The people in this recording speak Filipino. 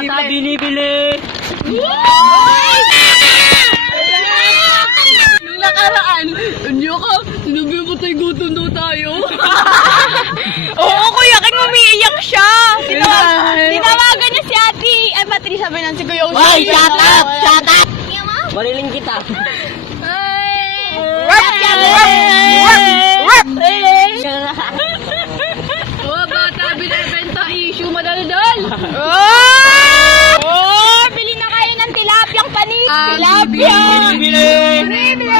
bata binibili. Nung nakaraan, ano ka? Sinabi mo tayo gutom daw tayo. Oo, kuya, kaya umiiyak siya. Tinawagan niya si ate. Ay, Patricia ba si Kuya Uso? Ay, shut up! Shut up! Mariling kita. Oh, bata, binibenta issue madaldal. Oh, bili na kayo ng tilapyang panis. Tilapia. Binibili.